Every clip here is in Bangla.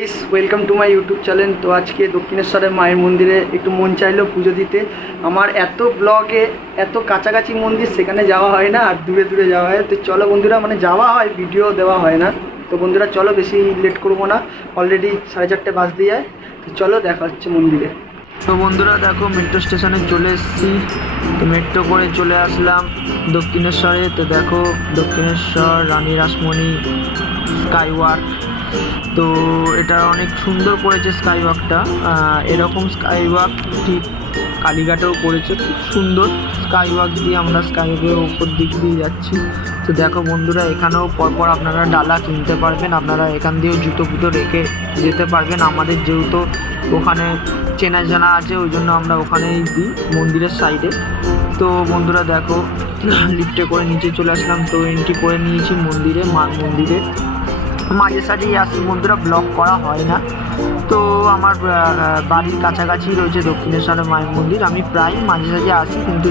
Guys welcome to my YouTube channel. তো আজকে দক্ষিণেশ্বরের মায়ের মন্দিরে একটু মন চাইলো পুজো দিতে। আমার এত ব্লগে এত কাছাকাছি মন্দির সেখানে যাওয়া হয় না, আর দূরে দূরে যাওয়া হয়। তো চলো বন্ধুরা, মানে যাওয়া হয় ভিডিও দেওয়া হয় না। তো বন্ধুরা চলো, বেশি লেট করবো না, অলরেডি 4:30 বাজ দিয়ে যায়। তো চলো দেখা হচ্ছে মন্দিরে। তো বন্ধুরা দেখো, মেট্রো স্টেশনে চলে এসেছি। তো মেট্রো করে চলে আসলাম দক্ষিণেশ্বরে। তো দেখো দক্ষিণেশ্বর রানী রাসমণি স্কাইওয়াক। তো এটা অনেক সুন্দর করেছে স্কাইওয়াকটা। এরকম স্কাইওয়াক ঠিক কালীঘাটেও করেছে, খুব সুন্দর স্কাইওয়াক দিয়ে আমরা স্কাইওয়াকের ওপর দিক দিয়ে যাচ্ছি। তো দেখো বন্ধুরা, এখানেও পরপর আপনারা ডালা কিনতে পারবেন, আপনারা এখান দিয়েও জুতো ফুতো রেখে যেতে পারবেন। আমাদের যেহেতু ওখানে চেনা জানা আছে, ওই জন্য আমরা ওখানেই দিই মন্দিরের সাইডে। তো বন্ধুরা দেখো, লিফটে করে নিচে চলে আসলাম। তো এন্ট্রি করে নিয়েছি মন্দিরে, মার মন্দিরে। মাঝে সাঝেই আসি বন্ধুরা, ব্লগ করা হয় না। তো আমার বাড়ির কাছাকাছি রয়েছে দক্ষিণেশ্বরের মায়ের মন্দির, আমি প্রায় মাঝে সাঝে আসি, কিন্তু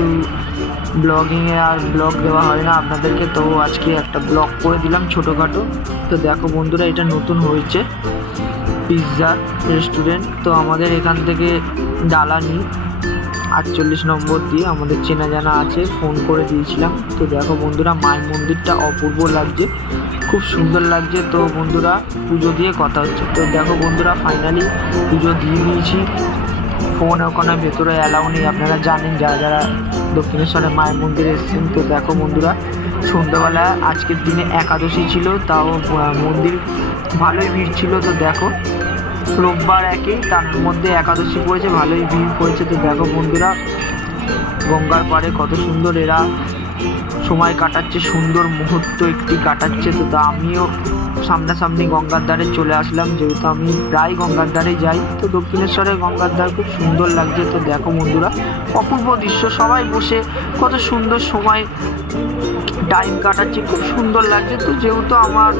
ব্লগিংয়ে আর ব্লগ দেওয়া হয় না আপনাদেরকে। তো আজকে একটা ব্লগ করে দিলাম ছোটোখাটো। তো দেখো বন্ধুরা, এটা নতুন হয়েছে পিৎজা রেস্টুরেন্ট। তো আমাদের এখান থেকে ডালা নিই 48 নম্বর দিয়ে, আমাদের চেনা জানা আছে, ফোন করে দিয়েছিলাম। তো দেখো বন্ধুরা, মায়ের মন্দিরটা অপূর্ব লাগছে, খুব সুন্দর লাগছে। তো বন্ধুরা পুজো দিয়ে কথা হচ্ছে। তো দেখো বন্ধুরা, ফাইনালি পুজো দিয়ে দিয়েছি। ফোন ওখানে ভেতরে অ্যালাউ নেই, আপনারা জানেন যারা যারা দক্ষিণেশ্বরের মায়ের মন্দিরে এসেছেন। তো দেখো বন্ধুরা, সন্ধ্যাবেলা আজকের দিনে একাদশী ছিল, তাও মন্দির ভালোই ভিড় ছিল। তো দেখো রোববার একে, তার মধ্যে একাদশী পড়েছে, ভালোই ভিড় পড়েছে। তো দেখো বন্ধুরা, গঙ্গার পাড়ে কত সুন্দর এরা সময় কাটাচ্ছে, সুন্দর মুহূর্ত একটি কাটাচ্ছে। তো আমিও সামনাসামনি গঙ্গার ধারে চলে আসলাম, যেহেতু আমি প্রায় গঙ্গার ধারে যাই। তো দক্ষিণেশ্বরের গঙ্গার ধার খুব সুন্দর লাগছে। তো দেখো বন্ধুরা, অপূর্ব দৃশ্য, সবাই বসে কত সুন্দর সময় টাইম কাটাচ্ছে, খুব সুন্দর লাগছে। তো যেহেতু আমার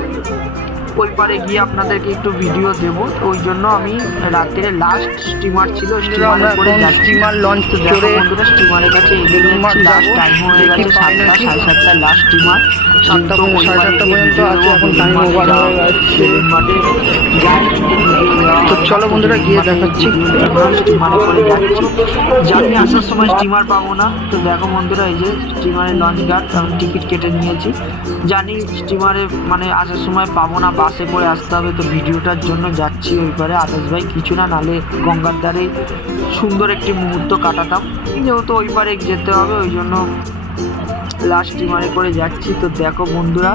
ওই পারে গিয়ে আপনাদেরকে একটু ভিডিও দেবো, ওই জন্য আমি রাত্রে লাস্ট স্টিমার ছিল, স্টিমারে করে স্টিমার লঞ্চ তো দেখো বন্ধুরা, স্টিমারের কাছে এগিয়ে যাচ্ছি। লাস্ট টাইম হয়ে গেছে 7টা, 7:30 লাস্ট স্টিমার। 7টা 7:30 পর্যন্ত আছে, এখন টাইম ওভার হয়ে গেছে। তো চলো বন্ধুরা গিয়ে দেখাচ্ছি। স্টিমারে করে যাচ্ছি, জানি আসার সময় স্টিমার পাবো না। তো দেখো বন্ধুরা, এই যে স্টিমারের লঞ্চ ঘাট, আমি টিকিট কেটে নিয়েছি। জানি স্টিমারে মানে আসার সময় পাবো না, বাসে করে আসতে হবে। তো ভিডিওটার জন্য যাচ্ছি ওই পারে। আদেশ ভাই কিছু না, নালে গঙ্গার ধারে সুন্দর একটি মুহূর্ত কাটাতাম, যেহেতু ওই পারে যেতে হবে, ওই জন্য লাস্ট স্টিমারে করে যাচ্ছি। তো দেখো বন্ধুরা,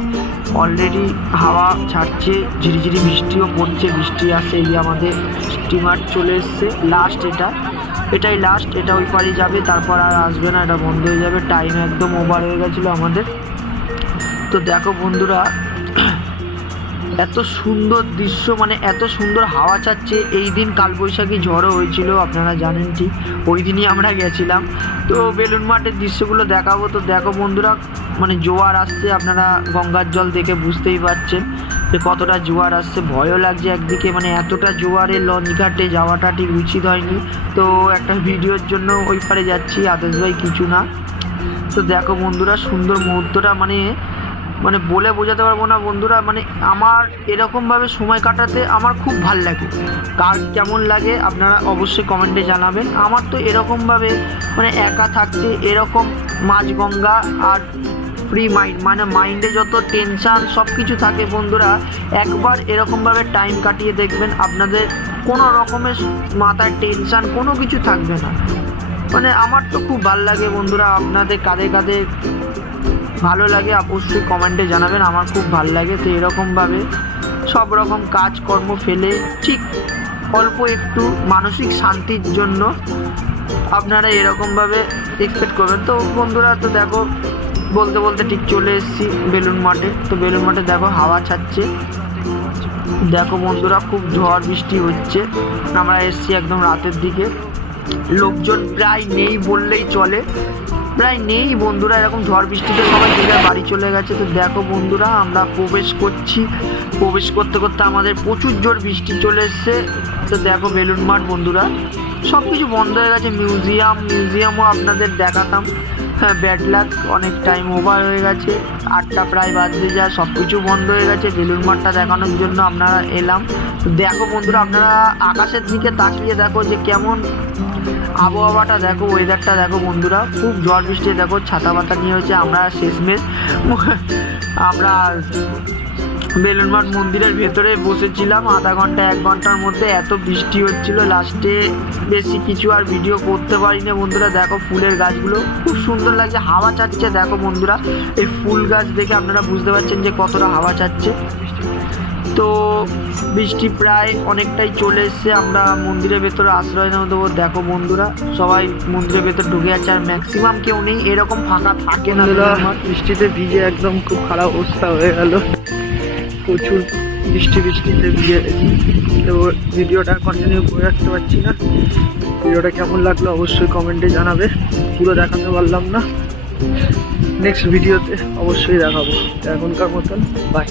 অলরেডি হাওয়া ছাড়ছে, ঝিরিঝিরি বৃষ্টিও পড়ছে, বৃষ্টি আসছে। এই যে আমাদের স্টিমার চলে এসছে, লাস্ট এটাই লাস্ট। এটা ওই পারে যাবে, তারপর আর আসবে না, এটা বন্ধ হয়ে যাবে। টাইম একদম ওভার হয়ে গেছিলো আমাদের। তো দেখো বন্ধুরা, এত সুন্দর দৃশ্য, মানে এত সুন্দর হাওয়া চাচ্ছে। এই দিন কালবৈশাখী ঝড়ও হয়েছিল, আপনারা জানেন ঠিক, ওই দিনই আমরা গেছিলাম। তো বেলুন মাঠের দৃশ্যগুলো দেখাবো। তো দেখো বন্ধুরা, মানে জোয়ার আসছে, আপনারা গঙ্গার জল দেখে বুঝতেই পারছেন যে কতটা জোয়ার আসছে। ভয়ও লাগছে একদিকে, মানে এতটা জোয়ারে লঞ্চ ঘাটে যাওয়াটা ঠিক উচিত হয়নি। তো একটা ভিডিওর জন্য ওই পারে যাচ্ছি, আদেশ ভাই কিছু না। তো দেখো বন্ধুরা, সুন্দর মুহূর্তটা মানে মানে বলে বোঝাতে পারবো না বন্ধুরা। মানে আমার এরকমভাবে সময় কাটাতে আমার খুব ভাল লাগে। কার কেমন লাগে আপনারা অবশ্যই কমেন্টে জানাবেন। আমার তো এরকমভাবে মানে একা থাকতে, এরকম মাঝগঙ্গা আর ফ্রি মাইন্ড, মানে মাইন্ডে যত টেনশান সব কিছু থাকে বন্ধুরা, একবার এরকমভাবে টাইম কাটিয়ে দেখবেন, আপনাদের কোনো রকমের মাথায় টেনশান কোনো কিছু থাকবে না। মানে আমার তো খুব ভাল লাগে বন্ধুরা। আপনাদের কাঁধে কাঁধে ভালো লাগে অবশ্যই কমেন্টে জানাবেন, আমার খুব ভালো লাগে। তো এরকমভাবে সব রকম কাজকর্ম ফেলে ঠিক অল্প একটু মানসিক শান্তির জন্য আপনারা এরকমভাবে এক্সপেক্ট করবেন। তো বন্ধুরা, তো দেখো বলতে বলতে ঠিক চলে এসেছি বেলুন মাঠে। তো বেলুন মাঠে দেখো হাওয়া ছাড়ছে, দেখো বন্ধুরা খুব ঝড় বৃষ্টি হচ্ছে। আমরা এসেছি একদম রাতের দিকে, লোকজন প্রায় নেই বললেই চলে, প্রায় নেই বন্ধুরা। এরকম ঝড় বৃষ্টিতে সবাই যে যার বাড়ি চলে গেছে। তো দেখো বন্ধুরা, আমরা প্রবেশ করছি, প্রবেশ করতে করতে আমাদের প্রচুর জোর বৃষ্টি চলে এসছে। তো দেখো বেলুন মাঠ বন্ধুরা, সব কিছু বন্ধ হয়ে গেছে। মিউজিয়ামও আপনাদের দেখাতাম, হ্যাঁ ব্যাড লাক, অনেক টাইম ওভার হয়ে গেছে, 8টা প্রায় বাজতে যায়, সব কিছু বন্ধ হয়ে গেছে। বেলুন মাঠটা দেখানোর জন্য আপনারা এলাম। দেখো বন্ধুরা, আপনারা আকাশের দিকে তাকিয়ে দেখো যে কেমন আবহাওয়াটা দেখো, ওয়েদারটা দেখো বন্ধুরা, খুব ঝড় বৃষ্টি। দেখো ছাতা পাতা নিয়ে হচ্ছে আমরা শেষমেশ আমরা বেলুড় মঠ মন্দিরের ভেতরে বসেছিলাম আধা ঘন্টা 1 ঘন্টার মধ্যে। এত বৃষ্টি হচ্ছিল, লাস্টে বেশি কিছু আর ভিডিও করতে পারিনি বন্ধুরা। দেখো ফুলের গাছগুলো খুব সুন্দর লাগছে, হাওয়া চাচ্ছে। দেখো বন্ধুরা, এই ফুল গাছ দেখে আপনারা বুঝতে পারছেন যে কতটা হাওয়া চাচ্ছে। তো বৃষ্টি প্রায় অনেকটাই চলে এসছে, আমরা মন্দিরের ভেতরে আশ্রয় নেবো। দেখো বন্ধুরা, সবাই মন্দিরের ভেতর ঢুকে যাচ্ছে, আর ম্যাক্সিমাম কেউ নেই, এরকম ফাঁকা থাকে না। বৃষ্টিতে ভিজে একদম খুব খারাপ অবস্থা হয়ে গেল, প্রচুর বৃষ্টিতে ভিজে গেছি। তো ভিডিওটা কন্টিনিউ করে রাখতে পারছি না। ভিডিওটা কেমন লাগলো অবশ্যই কমেন্টে জানাবে, পুরো দেখাতে পারলাম না, নেক্সট ভিডিওতে অবশ্যই দেখাবো। এখনকার মতন বাই।